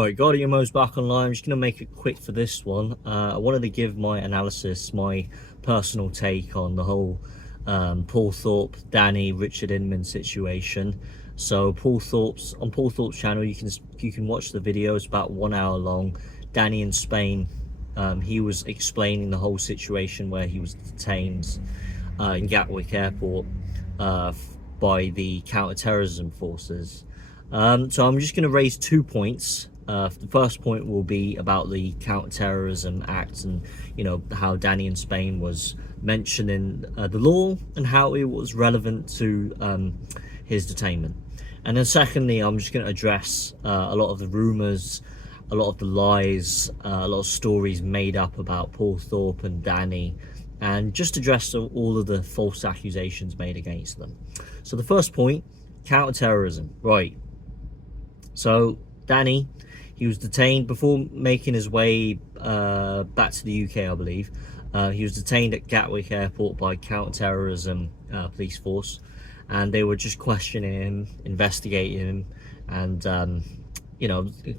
Right, Guardio's back online. I'm just going to make it quick for this one. I wanted to give my analysis, my personal take on the whole Paul Thorpe, Danny, Richard Inman situation. So Paul Thorpe's channel, you can watch the video. It's about 1 hour long. Danny in Spain, he was explaining the whole situation where he was detained in Gatwick Airport by the counter-terrorism forces. So I'm just going to raise 2 points. The first point will be about the Counter-terrorism Act and, how Danny in Spain was mentioning the law and how it was relevant to his detainment. And then secondly, I'm just going to address a lot of the rumours, a lot of the lies, a lot of stories made up about Paul Thorpe and Danny, and just address all of the false accusations made against them. So the first point, counter-terrorism. Right. So Danny, he was detained before making his way back to the UK, I believe. He was detained at Gatwick Airport by counter-terrorism police force, and they were just questioning him, investigating him, and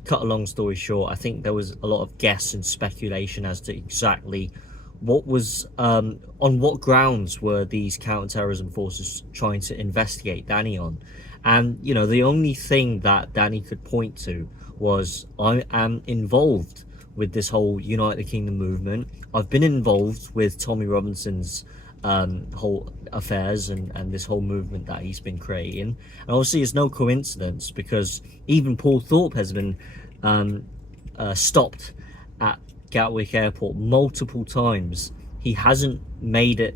cut a long story short, I think there was a lot of guess and speculation as to exactly what was on what grounds were these counter-terrorism forces trying to investigate Danny on. And the only thing that Danny could point to was, I am involved with this whole Unite the Kingdom movement. I've been involved with Tommy Robinson's whole affairs and this whole movement that he's been creating. And obviously it's no coincidence, because even Paul Thorpe has been stopped at Gatwick Airport multiple times. He hasn't made it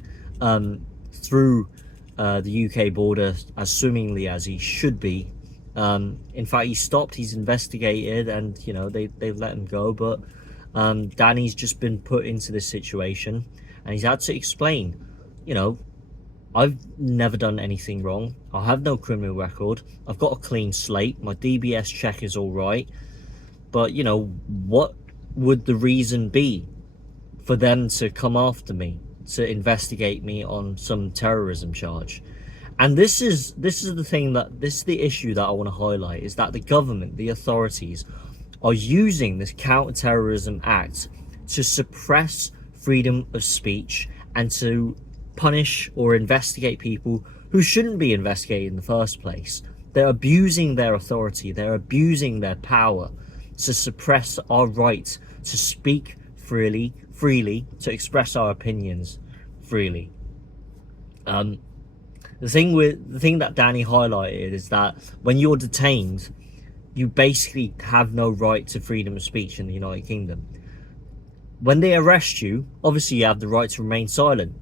through the UK border as swimmingly as he should be. In fact, he's stopped, he's investigated, and they've let him go. But Danny's just been put into this situation, and he's had to explain, I've never done anything wrong. I have no criminal record. I've got a clean slate. My DBS check is all right. But what would the reason be for them to come after me, to investigate me on some terrorism charge? And this is the issue that I want to highlight, is that the government, the authorities, are using this Counter-terrorism Act to suppress freedom of speech and to punish or investigate people who shouldn't be investigated in the first place. They're abusing their authority, they're abusing their power to suppress our right to speak freely, to express our opinions freely. The thing that Danny highlighted is that when you're detained, you basically have no right to freedom of speech in the United Kingdom. When they arrest you, obviously you have the right to remain silent.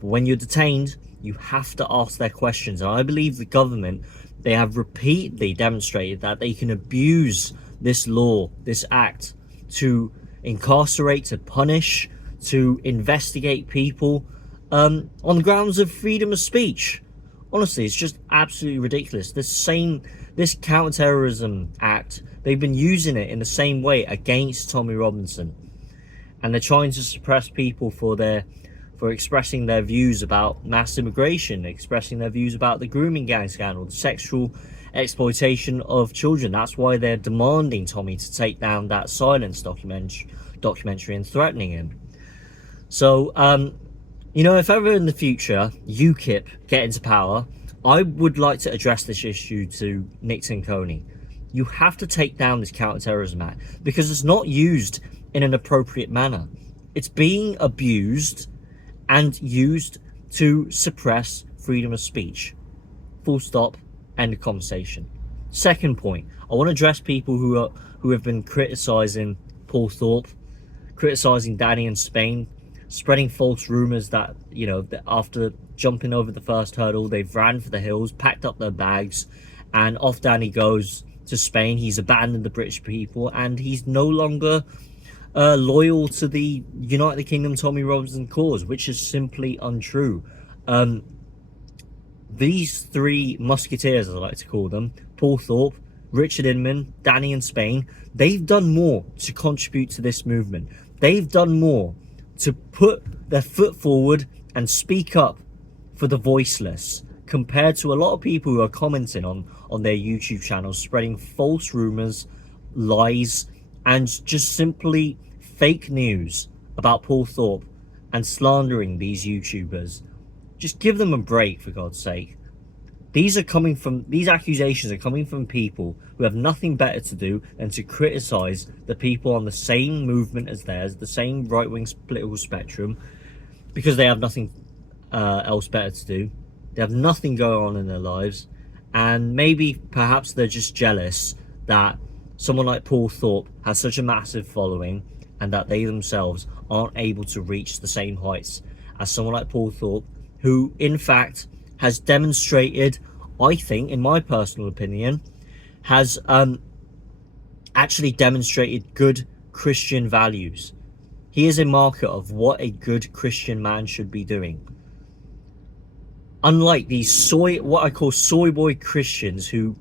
But when you're detained, you have to ask their questions. And I believe the government, they have repeatedly demonstrated that they can abuse this law, this act, to incarcerate, to punish, to investigate people on the grounds of freedom of speech. Honestly, it's just absolutely ridiculous. This Counter-terrorism Act, they've been using it in the same way against Tommy Robinson, and they're trying to suppress people for expressing their views about mass immigration, expressing their views about the grooming gang scandal, the sexual exploitation of children. That's why they're demanding Tommy to take down that Silence documentary and threatening him. So if ever in the future UKIP get into power, I would like to address this issue to Nick Coney. You have to take down this Counter-terrorism Act, because it's not used in an appropriate manner. It's being abused and used to suppress freedom of speech. Full stop. End of conversation. Second point, I want to address people who have been criticising Paul Thorpe, criticising Danny in Spain, spreading false rumours that, that after jumping over the first hurdle, they've ran for the hills, packed up their bags, and off Danny goes to Spain. He's abandoned the British people, and he's no longer loyal to the United Kingdom Tommy Robinson cause, which is simply untrue. These three musketeers, as I like to call them, Paul Thorpe, Richard Inman, Danny in Spain, they've done more to contribute to this movement. They've done more to put their foot forward and speak up for the voiceless, compared to a lot of people who are commenting on their YouTube channels, spreading false rumours, lies and just simply fake news about Paul Thorpe and slandering these YouTubers. Just give them a break, for God's sake. These accusations are coming from people who have nothing better to do than to criticize the people on the same movement as theirs, the same right-wing political spectrum, because they have nothing else better to do. They have nothing going on in their lives, and perhaps they're just jealous that someone like Paul Thorpe has such a massive following and that they themselves aren't able to reach the same heights as someone like Paul Thorpe, who in fact has demonstrated, I think, in my personal opinion, has actually demonstrated good Christian values. He is a marker of what a good Christian man should be doing. Unlike these what I call soy boy Christians who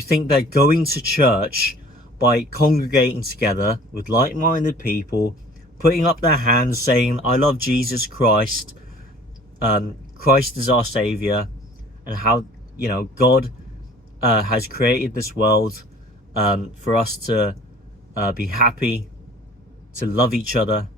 think they're going to church by congregating together with like-minded people, putting up their hands saying, I love Jesus Christ, Christ is our Savior, and how, God has created this world for us to be happy, to love each other,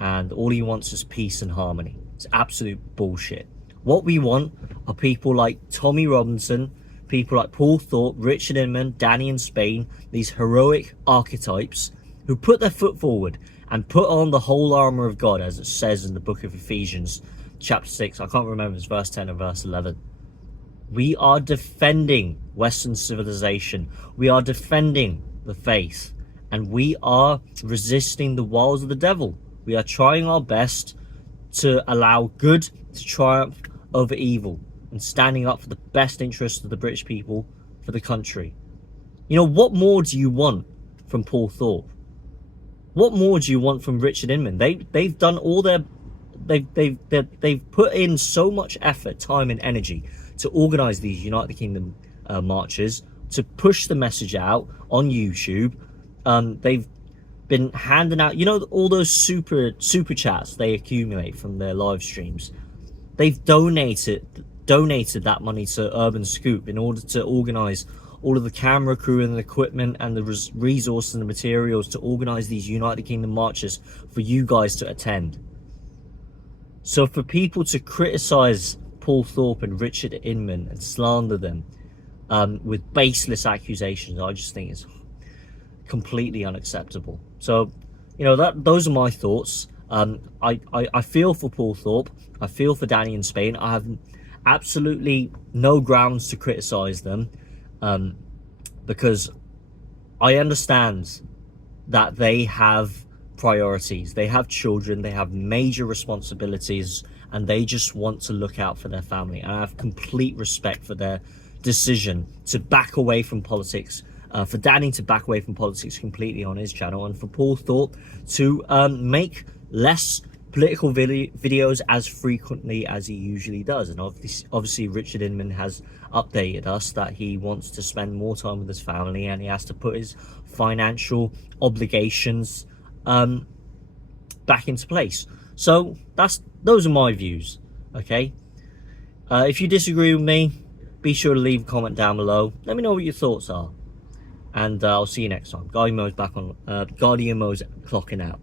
and all he wants is peace and harmony. It's absolute bullshit. What we want are people like Tommy Robinson, people like Paul Thorpe, Richard Inman, Danny in Spain, these heroic archetypes who put their foot forward and put on the whole armor of God, as it says in the book of Ephesians chapter 6. I can't remember if it's verse 10 or verse 11. We are defending Western civilization. We are defending the faith, and we are resisting the wiles of the devil. We are trying our best to allow good to triumph over evil and standing up for the best interests of the British people, for the country. What more do you want from Paul Thorpe? What more do you want from Richard Inman? They've done all their they've put in so much effort, time and energy to organize these United Kingdom marches, to push the message out on YouTube. They've been handing out, all those super chats they accumulate from their live streams. They've donated that money to Urban Scoop in order to organize all of the camera crew and the equipment and the resources and the materials to organize these United Kingdom marches for you guys to attend. So for people to criticize Paul Thorpe and Richard Inman and slander them with baseless accusations, I just think is completely unacceptable. So, those are my thoughts. I feel for Paul Thorpe. I feel for Danny in Spain. I have absolutely no grounds to criticize them because I understand that they have priorities. They have children. They have major responsibilities, and they just want to look out for their family. And I have complete respect for their decision to back away from politics, for Danny to back away from politics completely on his channel, and for Paul Thorpe to make less political videos as frequently as he usually does. And obviously Richard Inman has updated us that he wants to spend more time with his family, and he has to put his financial obligations back into place. So those are my views. Okay, if you disagree with me, be sure to leave a comment down below. Let me know what your thoughts are, and I'll see you next time. Guardian Mo's back on. Guardian Mo's clocking out.